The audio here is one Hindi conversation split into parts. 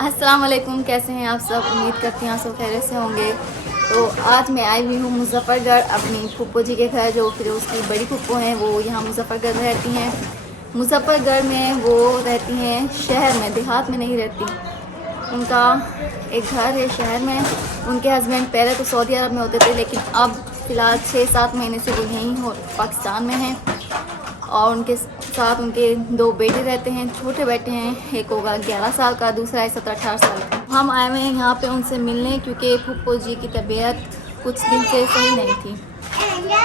अस्सलाम वालेकुम, कैसे हैं आप सब। उम्मीद करती हैं आप सब खैरियत से होंगे। तो आज मैं आई हुई हूँ मुजफ्फरगढ़ अपनी फूफो जी के घर, जो फिर उसकी बड़ी फूफो हैं, वो यहाँ मुजफ्फरगढ़ रहती हैं। मुजफ्फरगढ़ में वो रहती हैं शहर में, देहात में नहीं रहती। उनका एक घर है शहर में। उनके हस्बैंड पहले तो सऊदी अरब में होते थे, लेकिन अब फ़िलहाल 6-7 महीने से वो यहीं हो पाकिस्तान में हैं। और उनके साथ उनके 2 बेटे रहते हैं, छोटे बेटे हैं। एक होगा 11 साल का, दूसरा है 17-18 साल का। हम आए हुए हैं यहाँ पे उनसे मिलने, क्योंकि फूफो जी की तबीयत कुछ दिन से सही नहीं थी।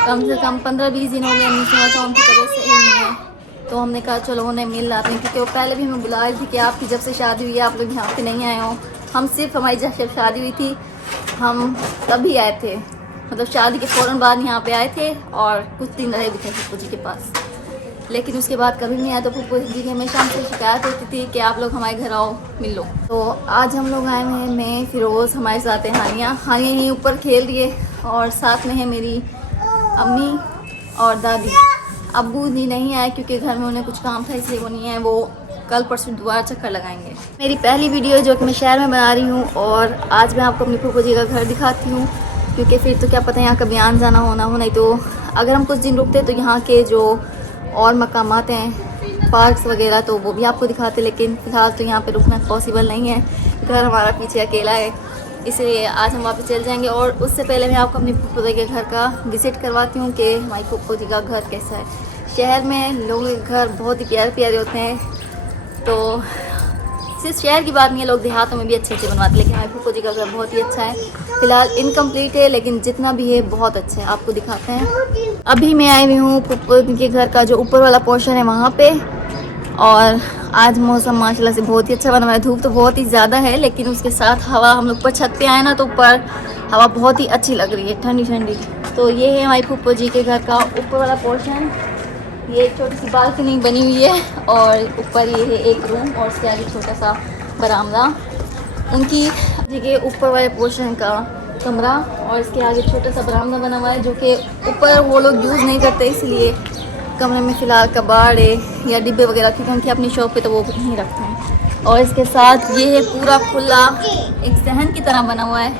कम से कम 15-20 दिन हो गए हमने सुना था उनकी तबीयत सही नहीं है। तो हमने कहा चलो उन्हें मिल लाते हैं, क्योंकि वो पहले भी हमें बुला रही थी कि आपकी जब से शादी हुई है आप लोग यहाँ पे नहीं आए हो। हम सिर्फ हमारी जब शादी हुई थी हम तभी आए थे, मतलब शादी के फ़ौरन बाद यहाँ पे आए थे और कुछ दिन रहे भी थे फूफो जी के पास। लेकिन उसके बाद कभी नहीं आया। तो फूफो जी की हमेशा हमसे शिकायत होती थी कि आप लोग हमारे घर आओ, मिल लो। तो आज हम लोग आए हैं, मैं, फिरोज़, हमारे साथ है हानिया यहीं ऊपर खेल रही है, और साथ में है मेरी अम्मी और दादी। अब्बू जी नहीं आए क्योंकि घर में उन्हें कुछ काम था, इसलिए वो नहीं आए। वो कल परसों दोबारा चक्कर लगाएंगे। मेरी पहली वीडियो जो कि मैं शहर में बना रही हूँ, और आज मैं आपको अपनी फूफो जी का घर दिखाती हूँ, क्योंकि फिर तो क्या पता यहाँ कभी आना जाना होना हो। नहीं तो अगर हम कुछ दिन रुकते तो यहाँ के जो और मकामात हैं, पार्क्स वगैरह, तो वो भी आपको दिखाते। लेकिन फ़िलहाल तो यहाँ पे रुकना पॉसिबल नहीं है, घर हमारा पीछे अकेला है, इसलिए आज हम वापस चल जाएंगे। और उससे पहले मैं आपको अपनी फूफो जी के घर का विज़िट करवाती हूँ कि हमारी फूफो जी का घर कैसा है। शहर में लोगों के घर बहुत ही प्यारे प्यारे होते हैं, तो सिर्फ शहर की बात नहीं है, लोग देहातों में भी अच्छे अच्छे बनवाते हैं। लेकिन हमारी फूफो जी का घर बहुत ही अच्छा है। फ़िलहाल इनकम्प्लीट है, लेकिन जितना भी है बहुत अच्छा है, आपको दिखाते हैं। अभी मैं आई हुई हूँ फूफो के घर का जो ऊपर वाला पोर्शन है वहाँ पे। और आज मौसम माशाल्लाह से बहुत ही अच्छा बना हुआ है। धूप तो बहुत ही ज़्यादा है, लेकिन उसके साथ हवा, हम लोग ऊपर छत पे आए ना, तो ऊपर हवा बहुत ही अच्छी लग रही है, ठंडी ठंडी। तो ये है हमारी फूफो जी के घर का ऊपर वाला पोर्शन। ये एक छोटी सी बालकनी बनी हुई है, और ऊपर ये है एक रूम, और उसके आगे छोटा सा बरामदा। उनकी जी के ऊपर वाले पोर्शन का कमरा, और इसके आगे छोटा सा बरामदा बना हुआ है, जो कि ऊपर वो लोग यूज़ नहीं करते, इसलिए कमरे में फ़िलहाल कबाड़ है या डिब्बे वगैरह, क्योंकि उनकी अपनी शॉप पे तो वो नहीं रखते हैं। और इसके साथ ये है पूरा खुला एक सहन की तरह बना हुआ है।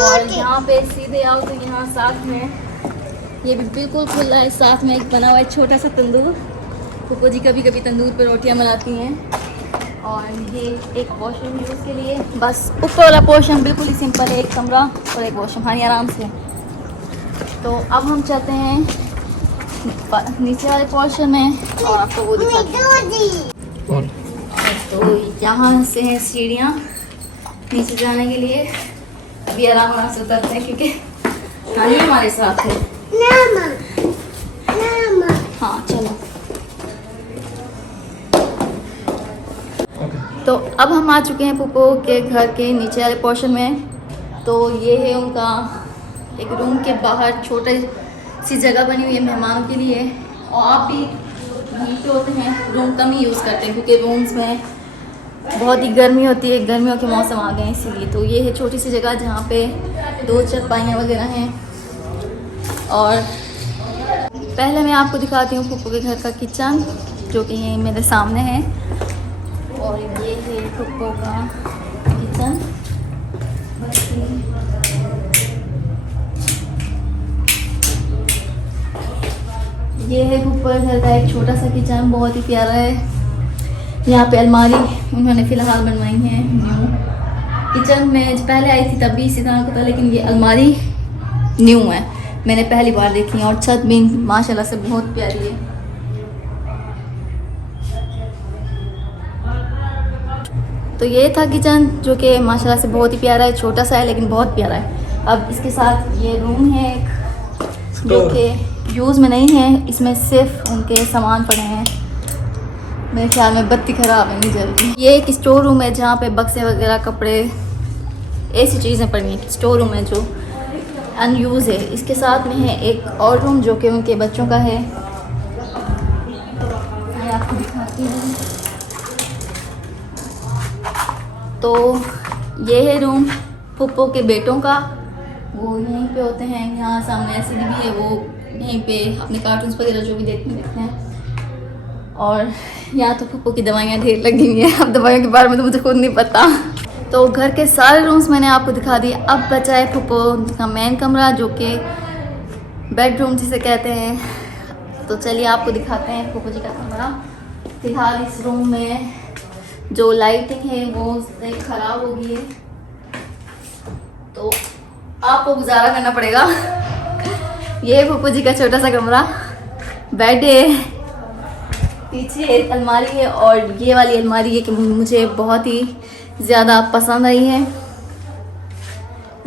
और यहाँ पे सीधे आओ तो यहाँ साथ में ये भी बिल्कुल खुला है, साथ में एक बना हुआ है छोटा सा तंदूर। फूफो जी कभी कभी तंदूर पर रोटियाँ बनाती हैं। और ये एक वॉशरूम है उसके लिए। बस ऊपर वाला पोर्शन बिल्कुल ही सिंपल है, एक कमरा और एक वॉशरूम, हाँ आराम से। तो अब हम चलते हैं नीचे वाले पोर्शन में, और आपको वो दिखाते हैं। तो यहाँ से हैं सीढ़ियाँ नीचे जाने के लिए। अभी आराम से उतरते हैं, क्योंकि हानी हमारे साथ है। हाँ चलो। तो अब हम आ चुके हैं फूफो के घर के नीचे वाले पोर्शन में। तो ये है उनका एक रूम के बाहर छोटी सी जगह बनी हुई है मेहमानों के लिए। और आप भी यहीं पे होते हैं, रूम कम ही यूज़ करते हैं, क्योंकि रूम्स में बहुत ही गर्मी होती है, गर्मियों के मौसम आ गए हैं इसीलिए। तो ये है छोटी सी जगह जहाँ पे 2 चारपाइयाँ वगैरह हैं। और पहले मैं आपको दिखाती हूँ फूफो के घर का किचन, जो कि ये मेरे सामने है। और ये है फूफो का किचन। ये है फूफो के घर का एक छोटा सा किचन, बहुत ही प्यारा है। यहाँ पे अलमारी उन्होंने फ़िलहाल बनवाई है न्यू। किचन में जब पहले आई थी तब भी इसी तरह का था, लेकिन ये अलमारी न्यू है, मैंने पहली बार देखी है। और छत भी माशाल्लाह से बहुत प्यारी है। तो ये था किचन, जो कि माशाल्लाह से बहुत ही प्यारा है, छोटा सा है लेकिन बहुत प्यारा है। अब इसके साथ ये रूम है एक, जो कि यूज़ में नहीं है, इसमें सिर्फ उनके सामान पड़े हैं। मेरे ख्याल में बत्ती ख़राब है, नहीं जल रही। ये एक स्टोर रूम है जहाँ पे बक्से वगैरह, कपड़े, ऐसी चीज़ें पड़ी हैं। स्टोर रूम है जो अनयूज़ है। इसके साथ में है एक और रूम, जो कि उनके बच्चों का है। मैं आपको दिखाती हूँ। तो ये है रूम फूफो के बेटों का, वो यहीं पे होते हैं। यहाँ सामने एलसीडी भी है, वो यहीं पे अपने कार्टून्स वगैरह जो भी देखते हैं। और यहाँ तो फूफो की दवाइयाँ ढेर लगी हुई हैं। अब दवाइयों के बारे में तो मुझे खुद नहीं पता। तो घर के सारे रूम्स मैंने आपको दिखा दिए। अब बचा है फूफो का मेन कमरा, जो कि बेडरूम जिसे कहते हैं। तो चलिए आपको दिखाते हैं फूफो जी का कमरा। फिलहाल इस रूम में जो लाइटिंग है वो ख़राब हो गई है, तो आपको गुजारा करना पड़ेगा। ये फूफो जी का छोटा सा कमरा, बेड है, पीछे अलमारी है, और ये वाली अलमारी है कि मुझे बहुत ही ज़्यादा पसंद आई है।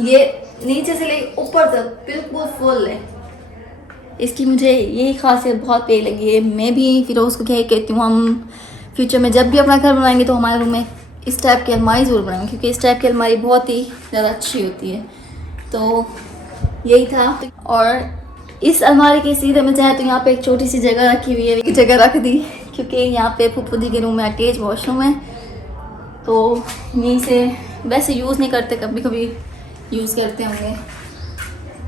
ये नीचे से लेकर ऊपर तक बिल्कुल फुल है। इसकी मुझे ये खासियत बहुत प्यारी लगी है। मैं भी फिरोज़ को क्या कहती हूँ, हम फ्यूचर में जब भी अपना घर बनाएंगे तो हमारे रूम में इस टाइप की अलमारी ज़रूर बनाएंगे, क्योंकि इस टाइप की अलमारी बहुत ही ज़्यादा अच्छी होती है। तो यही था। और इस अलमारी के सीधे में चाहे तो यहाँ पे एक छोटी सी जगह रखी हुई है, एक जगह रख दी, क्योंकि यहाँ पे फूफो जी के रूम में अटैच वॉशरूम है, तो यहीं से वैसे यूज़ नहीं करते, कभी कभी यूज़ करते होंगे।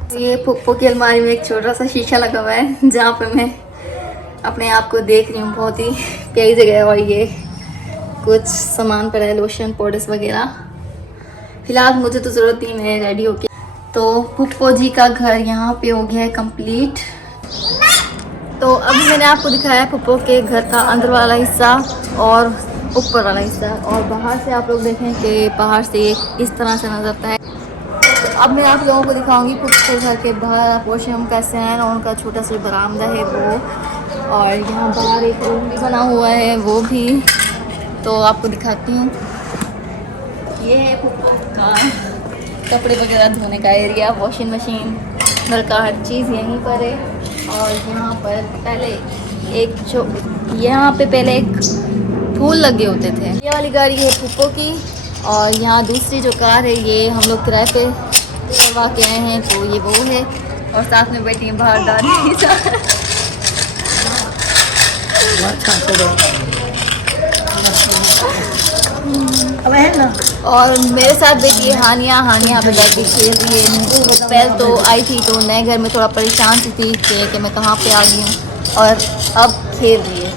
तो ये फूफो की अलमारी में एक छोटा सा शीशा लगा हुआ है, जहाँ पे मैं अपने आप को देख रही हूँ। बहुत ही प्यारी जगह है। और ये कुछ सामान पड़ा है, लोशन पाउडर्स वगैरह। फिलहाल मुझे तो ज़रूरत नहीं, मैं रेडी हो गई। तो फूफो जी का घर यहाँ पे हो गया है कंप्लीट। तो अभी मैंने आपको दिखाया फूफो के घर का अंदर वाला हिस्सा और ऊपर वाला हिस्सा, और बाहर से आप लोग देखें कि बाहर से इस तरह से नजर आता है। तो अब मैं आप लोगों को दिखाऊंगी फूफो घर के बाहर वॉशरूम का सैन और उनका छोटा सा बरामदा है वो, और यहाँ बाहर एक रूम भी बना हुआ है वो भी। तो आपको दिखाती हूँ। ये है फूफो का कपड़े वगैरह धोने का एरिया, वॉशिंग मशीन, घर का हर चीज़ यहीं पर है। और यहाँ पर पहले एक फूल लगे होते थे। ये वाली गाड़ी है फूफो की, और यहाँ दूसरी जो कार है ये हम लोग किराए पे करवा के आए हैं, तो ये वो है। और साथ में बैठी है बाहर दादी। अब है ना। और मेरे साथ बैठी है हानिया पे बैठ के खेल रही है। पहले तो आई थी तो नए घर में थोड़ा परेशान सी थी कि मैं कहाँ पे आ गई हूँ, और अब खेल रही है।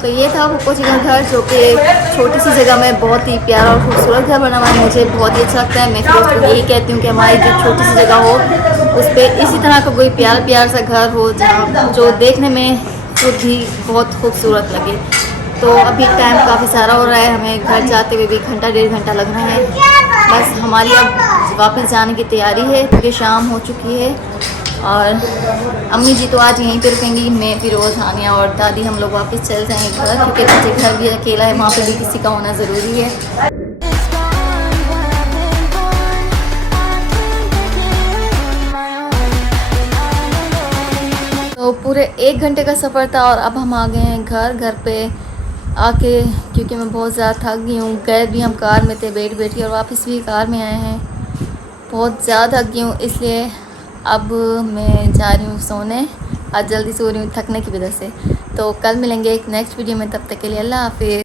तो ये था फूफो जी का घर, जो कि छोटी सी जगह में बहुत ही प्यारा और खूबसूरत घर बना हुआ है। मुझे बहुत ही अच्छा लगता है। मैं फिर उसको यही कहती हूँ कि हमारी जो छोटी सी जगह हो उस पर इसी तरह का कोई प्यारा सा घर हो, जहाँ जो देखने में खुद ही बहुत खूबसूरत लगे। तो अभी टाइम काफ़ी सारा हो रहा है, हमें घर जाते हुए भी घंटा 1.5 घंटा लगना है। बस हमारी अब वापस जाने की तैयारी है, क्योंकि शाम हो चुकी है। और अम्मी जी तो आज यहीं पे रुकेंगी, मैं फिरोज़, हानिया और दादी हम लोग वापस चल जाएंगे घर, क्योंकि मुझे घर भी अकेला है, वहाँ पे भी किसी का होना ज़रूरी है। तो पूरे 1 घंटे का सफ़र था, और अब हम आ गए हैं घर पे आके, क्योंकि मैं बहुत ज़्यादा थक गई हूँ। गए भी हम कार में थे बैठी, और वापस भी कार में आए हैं। बहुत ज़्यादा थक गई हूँ, इसलिए अब मैं जा रही हूँ सोने। आज जल्दी सो रही हूँ थकने की वजह से। तो कल मिलेंगे एक नेक्स्ट वीडियो में, तब तक के लिए अल्लाह हाफिज़।